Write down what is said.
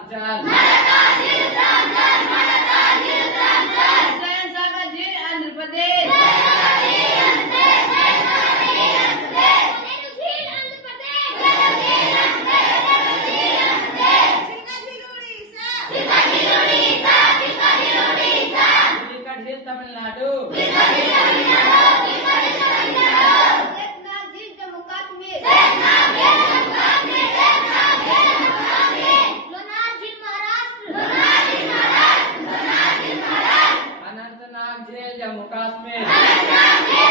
उत्तरांचल सागर झील आंध्र प्रदेश पुलिका झील तमिलनाडु शेषनाग झील जम्मू कश्मीर लोनार झील महाराष्ट्र अनंतनाग झील जम्मू कश्मीर